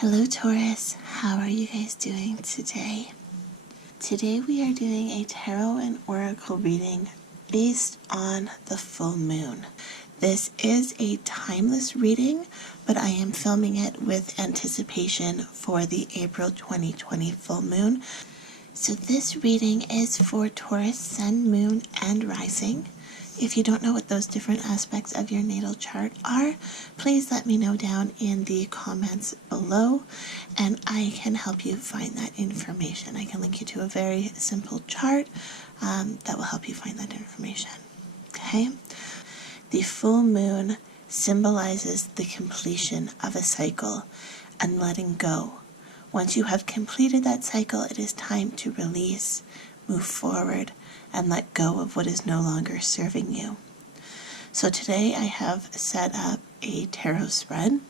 Hello Taurus, how are you guys doing today? Today we are doing a tarot and oracle reading based on the full moon. This is a timeless reading, but I am filming it with anticipation for the April 2020 full moon. So this reading is for Taurus, Sun, Moon, and Rising. If you don't know what those different aspects of your natal chart are, please let me know down in the comments below and I can help you find that information. I can link you to a very simple chart that will help you find that information. Okay? The full moon symbolizes the completion of a cycle and letting go. Once you have completed that cycle, it is time to release, move forward, and let go of what is no longer serving you. So today I have set up a tarot spread,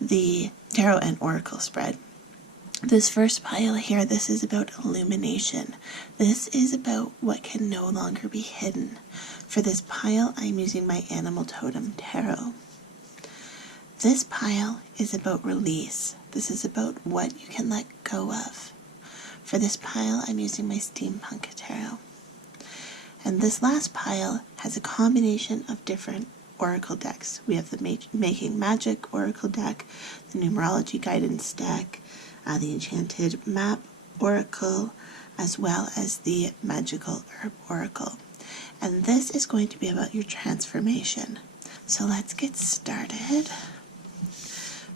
the tarot and oracle spread. This first pile here, this is about illumination. This is about what can no longer be hidden. For this pile, I'm using my animal totem tarot. This pile is about release. This is about what you can let go of. For this pile, I'm using my Steampunk Tarot. And this last pile has a combination of different oracle decks. We have the Making Magick Oracle deck, the Numerology guidance deck, the Enchanted Map Oracle, as well as the Magickal Oracle. And this is going to be about your transformation. So let's get started.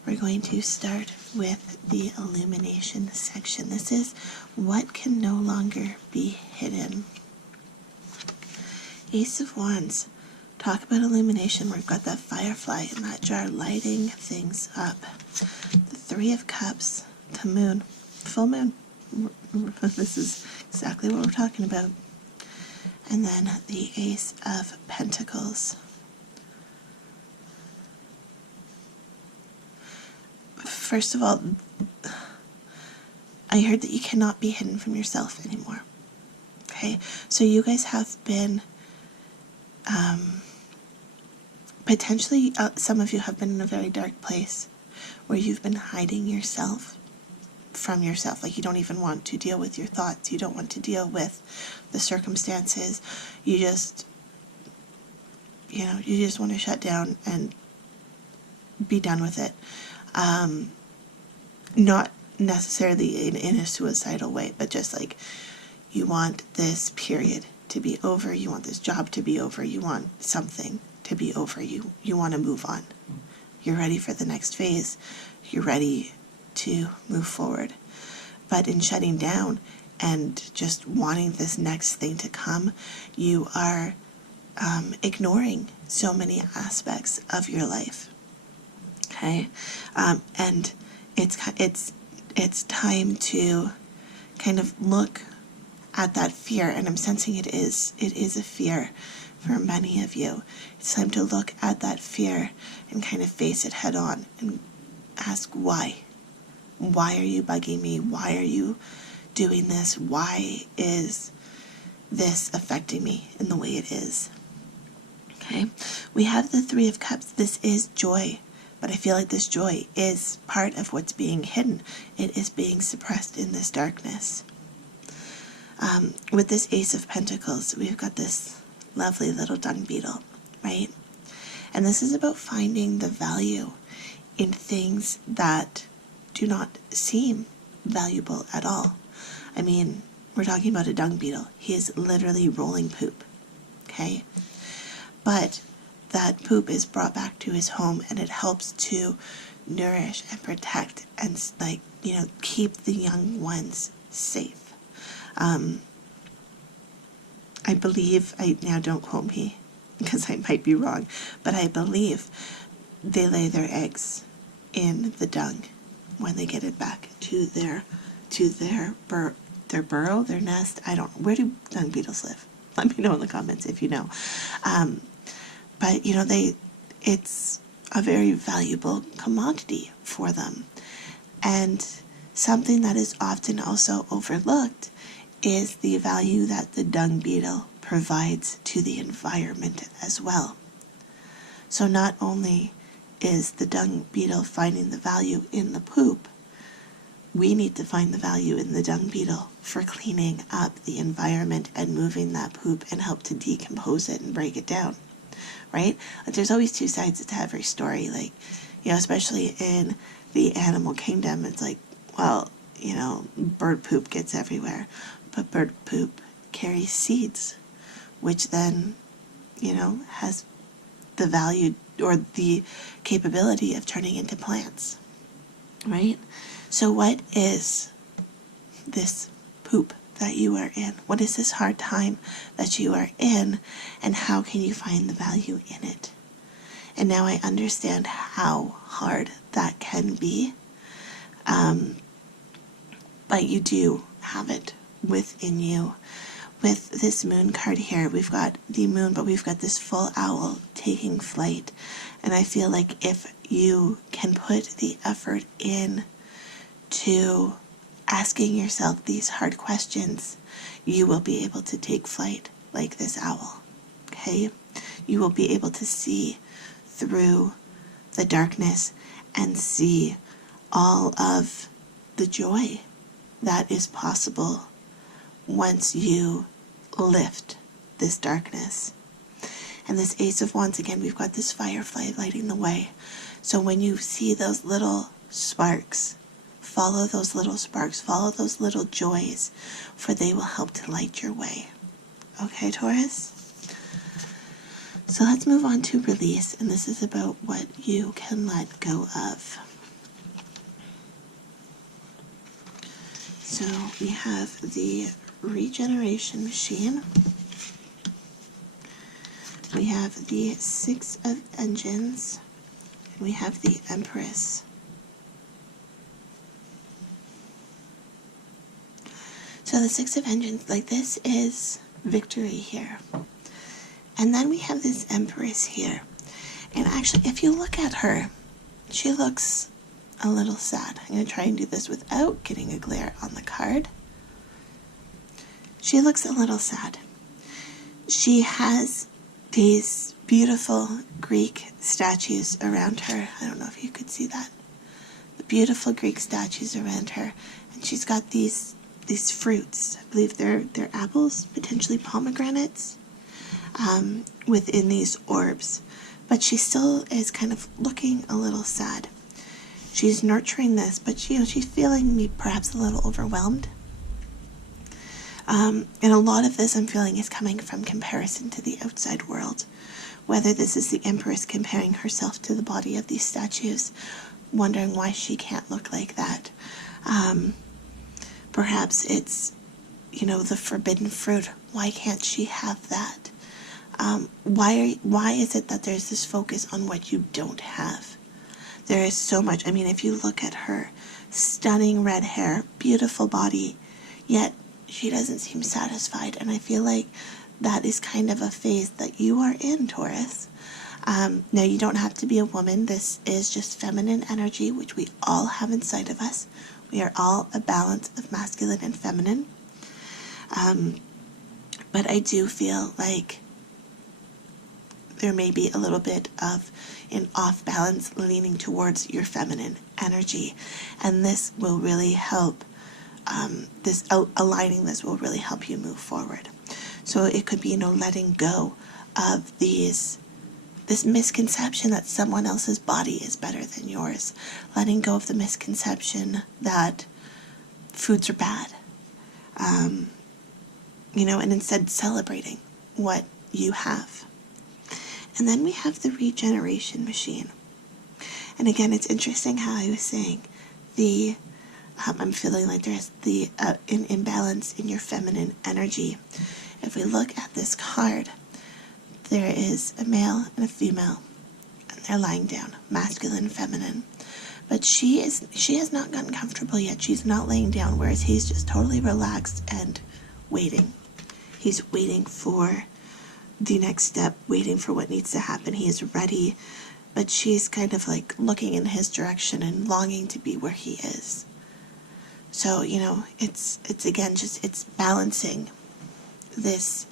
We're going to start with the illumination section. This is what can no longer be hidden. Ace of Wands. Talk about illumination. We've got that firefly in that jar lighting things up. The Three of Cups. The moon. Full moon. This is exactly what we're talking about. And then the Ace of Pentacles. First of all, I heard that you cannot be hidden from yourself anymore. Okay? So you guys have been, potentially, some of you have been in a very dark place where you've been hiding yourself from yourself. Like you don't even want to deal with your thoughts. You don't want to deal with the circumstances. You just want to shut down and be done with it. Not necessarily in a suicidal way, but just like you want this period to be over, you want this job to be over, you want something to be over, you want to move on. You're ready for the next phase. You're ready to move forward. But in shutting down and just wanting this next thing to come, you are ignoring so many aspects of your life. Okay, and it's time to kind of look at that fear, and I'm sensing it is a fear for many of you. It's time to look at that fear and kind of face it head on and ask why. Why are you bugging me? Why are you doing this? Why is this affecting me in the way it is? Okay, we have the Three of Cups. This is joy. But I feel like this joy is part of what's being hidden. It is being suppressed in this darkness. With this Ace of Pentacles, we've got this lovely little dung beetle, right? And this is about finding the value in things that do not seem valuable at all. I mean, we're talking about a dung beetle. He is literally rolling poop, okay? But that poop is brought back to his home and it helps to nourish and protect and keep the young ones safe. I believe, now don't quote me because I might be wrong, but I believe they lay their eggs in the dung when they get it back to their burrow, their nest. I don't know. Where do dung beetles live? Let me know in the comments if you know. But, it's a very valuable commodity for them. And something that is often also overlooked is the value that the dung beetle provides to the environment as well. So not only is the dung beetle finding the value in the poop, we need to find the value in the dung beetle for cleaning up the environment and moving that poop and help to decompose it and break it down, right? Like, there's always two sides to every story. Like, especially in the animal kingdom, it's like, well, bird poop gets everywhere, but bird poop carries seeds, which then, has the value or the capability of turning into plants, right? So what is this poop that you are in? What is this hard time that you are in, and how can you find the value in it? And now I understand how hard that can be, but you do have it within you. With this moon card here, we've got the moon, but we've got this full owl taking flight. And I feel like if you can put the effort in to asking yourself these hard questions, you will be able to take flight like this owl, okay? You will be able to see through the darkness and see all of the joy that is possible once you lift this darkness. And this Ace of Wands, again, we've got this firefly lighting the way. So when you see those little sparks, follow those little sparks, follow those little joys, for they will help to light your way. Okay, Taurus? So let's move on to release, and this is about what you can let go of. So we have the regeneration machine. We have the Six of Engines. And we have the Empress. So the Six of Engines, like, this is victory here. And then we have this Empress here. And actually, if you look at her, she looks a little sad. I'm going to try and do this without getting a glare on the card. She looks a little sad. She has these beautiful Greek statues around her. I don't know if you could see that. The beautiful Greek statues around her. And she's got these fruits. I believe they're apples, potentially pomegranates, within these orbs. But she still is kind of looking a little sad. She's nurturing this, but she's feeling perhaps a little overwhelmed. And a lot of this I'm feeling is coming from comparison to the outside world. Whether this is the Empress comparing herself to the body of these statues, wondering why she can't look like that. Perhaps it's, the forbidden fruit. Why can't she have that? Why is it that there's this focus on what you don't have? There is so much. I mean, if you look at her, stunning red hair, beautiful body, yet she doesn't seem satisfied. And I feel like that is kind of a phase that you are in, Taurus. Now, you don't have to be a woman. This is just feminine energy, which we all have inside of us. We are all a balance of masculine and feminine. But I do feel like there may be a little bit of an off balance leaning towards your feminine energy. And this will really help, aligning this will really help you move forward. So it could be, letting go of this misconception that someone else's body is better than yours. Letting go of the misconception that foods are bad. And instead celebrating what you have. And then we have the regeneration machine. And again, it's interesting how I was saying I'm feeling like there's an imbalance in your feminine energy. If we look at this card, there is a male and a female, and they're lying down, masculine, feminine. But she has not gotten comfortable yet. She's not laying down, whereas he's just totally relaxed and waiting. He's waiting for the next step, waiting for what needs to happen. He is ready, but she's kind of like looking in his direction and longing to be where he is. So, it's again, it's balancing this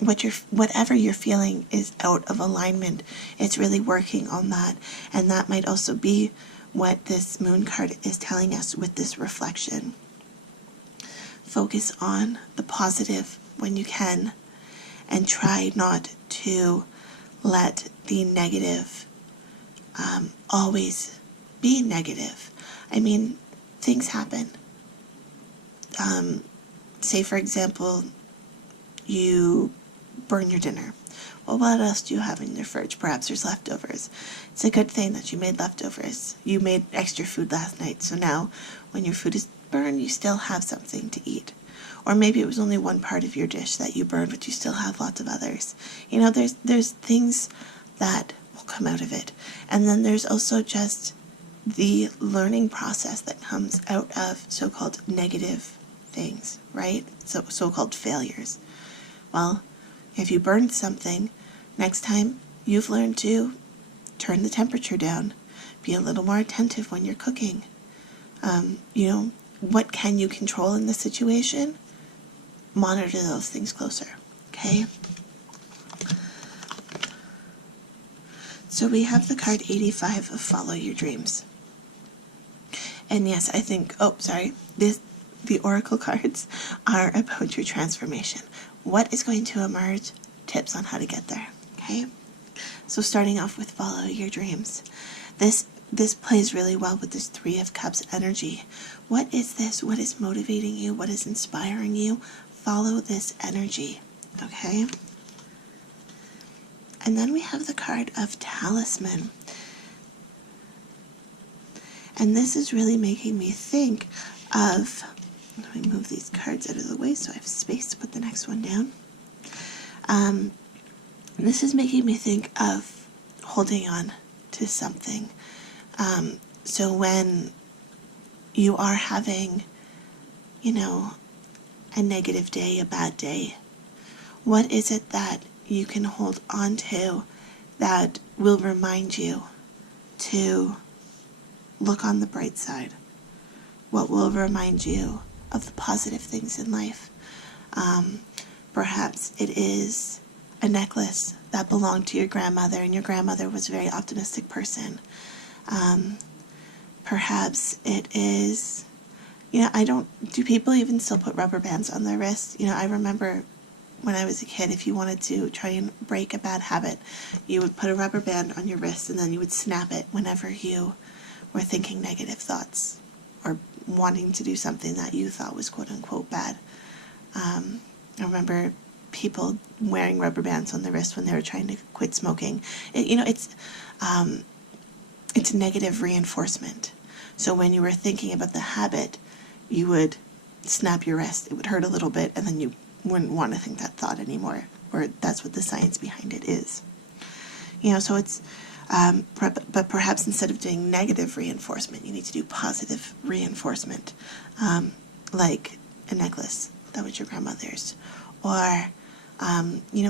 whatever you're feeling is out of alignment. It's really working on that. And that might also be what this moon card is telling us with this reflection. Focus on the positive when you can, and try not to let the negative always be negative. I mean, things happen. Say, for example, you burn your dinner. Well, what else do you have in your fridge? Perhaps there's leftovers. It's a good thing that you made leftovers. You made extra food last night, so now when your food is burned, you still have something to eat. Or maybe it was only one part of your dish that you burned, but you still have lots of others. You know, there's things that will come out of it. And then there's also just the learning process that comes out of so-called negative things, right? So-called failures. Well, if you burned something, next time you've learned to turn the temperature down, be a little more attentive when you're cooking. You know, what can you control in the situation? Monitor those things closer, okay? So we have the card 85 of Follow Your Dreams. And yes, I think, the Oracle cards are about your transformation. What is going to emerge? Tips on how to get there, okay? So starting off with Follow Your Dreams. This plays really well with this Three of Cups energy. What is this? What is motivating you? What is inspiring you? Follow this energy, okay? And then we have the card of Talisman. And this is really making me think of, let me move these cards out of the way so I have space to put the next one down. This is making me think of holding on to something. So when you are having, you know, a negative day, a bad day, what is it that you can hold on to that will remind you to look on the bright side? What will remind you of the positive things in life? Perhaps it is a necklace that belonged to your grandmother, and your grandmother was a very optimistic person. Perhaps it is, you know, do people even still put rubber bands on their wrists? You know, I remember when I was a kid, if you wanted to try and break a bad habit, you would put a rubber band on your wrist and then you would snap it whenever you were thinking negative thoughts or wanting to do something that you thought was quote-unquote bad. I remember people wearing rubber bands on their wrist when they were trying to quit smoking. It's negative reinforcement. So when you were thinking about the habit, you would snap your wrist. It would hurt a little bit, and then you wouldn't want to think that thought anymore. Or that's what the science behind it is. You know, so it's, but perhaps instead of doing negative reinforcement, you need to do positive reinforcement, like a necklace that was your grandmother's, or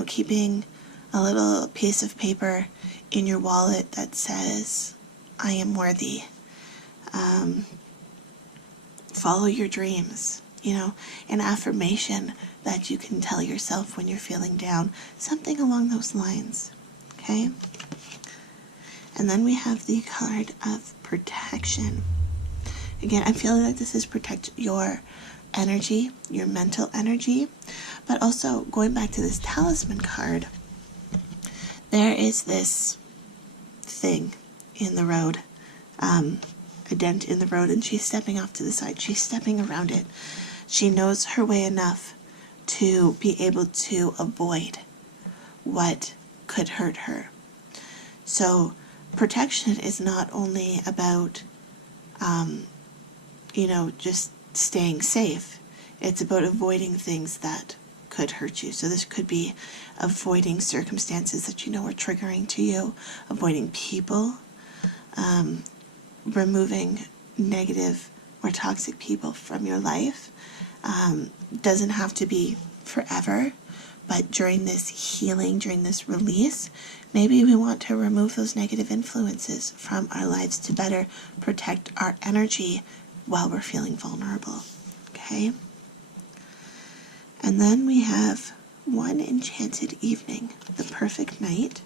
keeping a little piece of paper in your wallet that says, I am worthy. Follow your dreams, an affirmation that you can tell yourself when you're feeling down, something along those lines, okay? And then we have the card of protection. Again, I'm feeling like this is protect your energy, your mental energy, but also going back to this talisman card, there is this thing in the road, a dent in the road, and she's stepping off to the side. She's stepping around it. She knows her way enough to be able to avoid what could hurt her. So protection is not only about, just staying safe. It's about avoiding things that could hurt you. So this could be avoiding circumstances that you know are triggering to you, avoiding people, removing negative or toxic people from your life. Doesn't have to be forever, but during this healing, during this release, maybe we want to remove those negative influences from our lives to better protect our energy while we're feeling vulnerable, okay? And then we have one enchanted evening, the perfect night.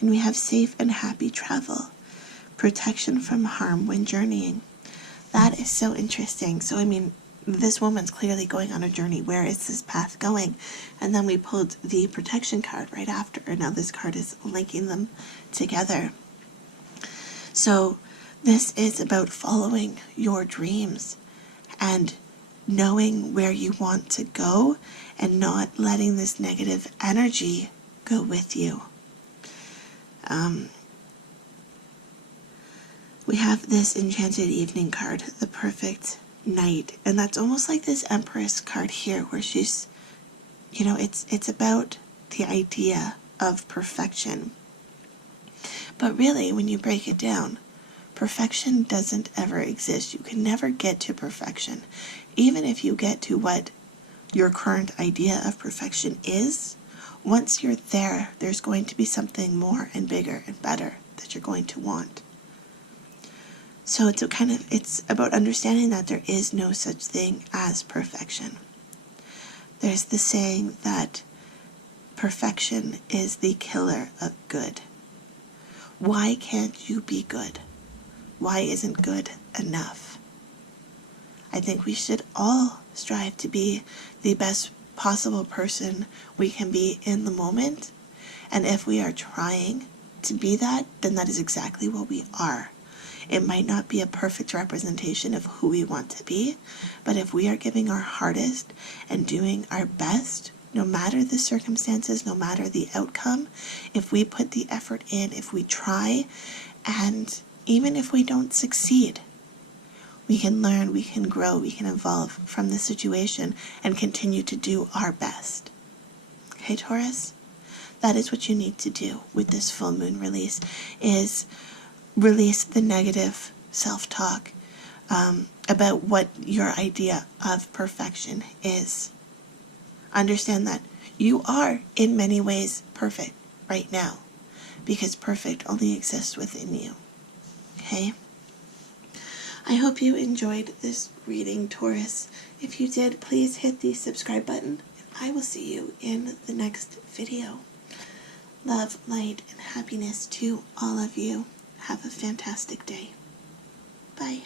And we have safe and happy travel, protection from harm when journeying. That is so interesting. So, I mean, this woman's clearly going on a journey. Where is this path going? And then we pulled the protection card right after. And now this card is linking them together. So this is about following your dreams and knowing where you want to go and not letting this negative energy go with you. We have this Enchanted Evening card, the perfect night, and that's almost like this Empress card here, where she's, you know, it's about the idea of perfection. But really, when you break it down, perfection doesn't ever exist. You can never get to perfection. Even if you get to what your current idea of perfection is, once you're there, there's going to be something more and bigger and better that you're going to want. So it's about understanding that there is no such thing as perfection. There's the saying that perfection is the killer of good. Why can't you be good? Why isn't good enough? I think we should all strive to be the best possible person we can be in the moment. And if we are trying to be that, then that is exactly what we are. It might not be a perfect representation of who we want to be, but if we are giving our hardest and doing our best, no matter the circumstances, no matter the outcome, if we put the effort in, if we try, and even if we don't succeed, we can learn, we can grow, we can evolve from the situation and continue to do our best. Okay, Taurus? That is what you need to do with this full moon release, is release the negative self-talk about what your idea of perfection is. Understand that you are, in many ways, perfect right now, because perfect only exists within you. Okay? I hope you enjoyed this reading, Taurus. If you did, please hit the subscribe button, and I will see you in the next video. Love, light, and happiness to all of you. Have a fantastic day. Bye.